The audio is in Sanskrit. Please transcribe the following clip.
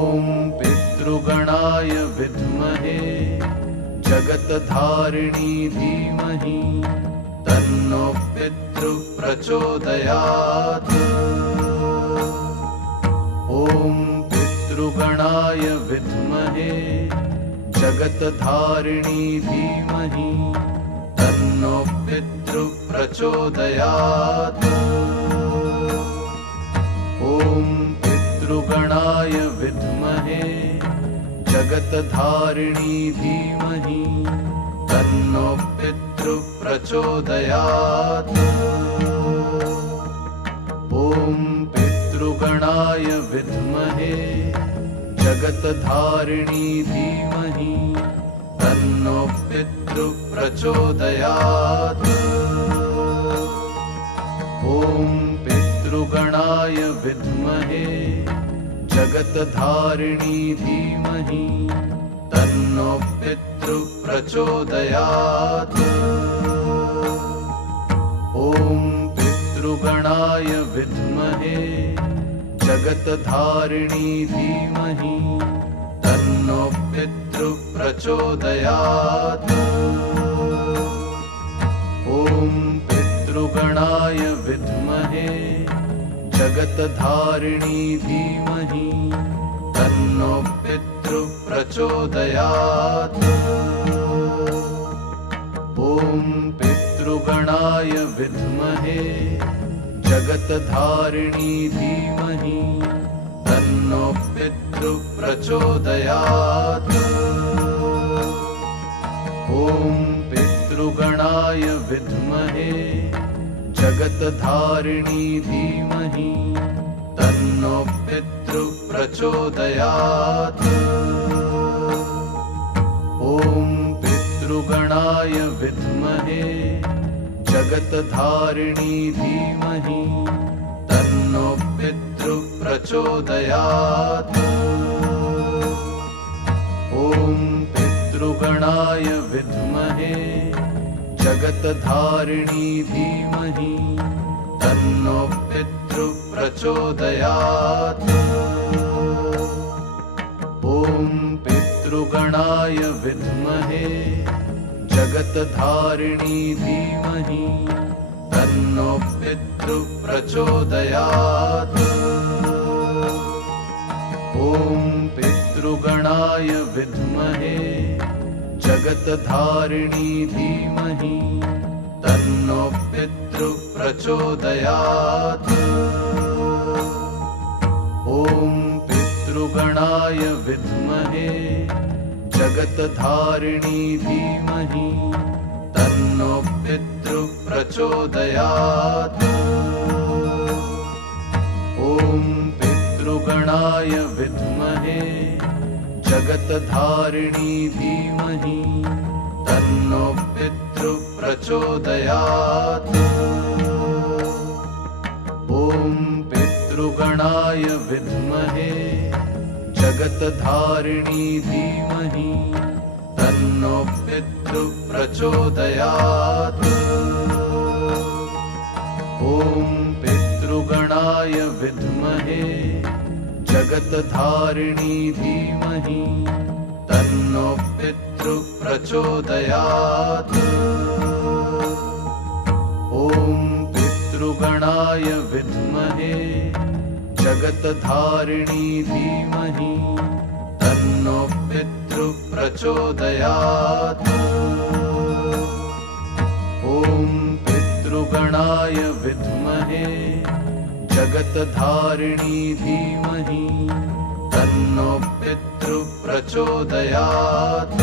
ॐ पितृगणाय विद्महे जगत्धारिणी धीमहि तन्नो पितृ प्रचोदयात्। ॐ पितृगणाय विद्महे जगत्धारिणी धीमहि तन्नो पितृ प्रचोदयात्। ॐ पितृगणाय विद्महे जगत्धारिणी धीमहि तन्नो पितृ प्रचोदयात्। ॐ पितृगणाय विद्महे जगत्धारिणी धीमहि तन्नो पितृ प्रचोदयात्। ॐ पितृगणाय विद्महे जगत्धारिणी धीमहि तन्नो पितृ प्रचोदयात्। ॐ पितृगणाय विद्महे जगत्धारिणी धीमहि तन्नो पितृ प्रचोदयात्। ॐ पितृगणाय विद्महे जगत्धारिणी धीमहि तन्नो पितृ प्रचोदयात्। ॐ पितृगणाय विद्महे जगत्धारिणी धीमहि तन्नो पितृ प्रचोदयात्। ॐ पितृगणाय विद्महे जगत्धारिणी धीमहि तन्नो पितृ प्रचोदयात्। ॐ पितृगणाय विद्महे जगत्धारिणी धीमहि तन्नो पितृ प्रचोदयात्। ॐ पितृगणाय विद्महे जगत्धारिणी धीमहि तन्नो पितृ प्रचोदयात्। ॐ पितृगणाय विद्महे जगत्धारिणी धीमहि तन्नो पितृ प्रचोदयात्। ॐ पितृगणाय विद्महे जगत्धारिणी धीमहि तन्नो पितृ प्रचोदयात्। ॐ पितृगणाय विद्महे जगत्धारिणी धीमहि तन्नो पितृ प्रचोदयात्। ॐ पितृगणाय विद्महे जगत्धारिणी धीमहि तन्नो पितृ प्रचोदयात्। ॐ पितृगणाय विद्महे जगत्धारिणी धीमहि तन्नो पितृ प्रचोदयात्। ॐ पितृगणाय विद्महे जगत्धारिणी धीमहि तन्नो पितृ प्रचोदयात्। ॐ पितृगणाय विद्महे जगत्धारिणी धीमहि तन्नो पितृ प्रचोदयात्। ॐ पितृगणाय विद्महे जगत्धारिणी धीमहि तन्नो पितृ प्रचोदयात्।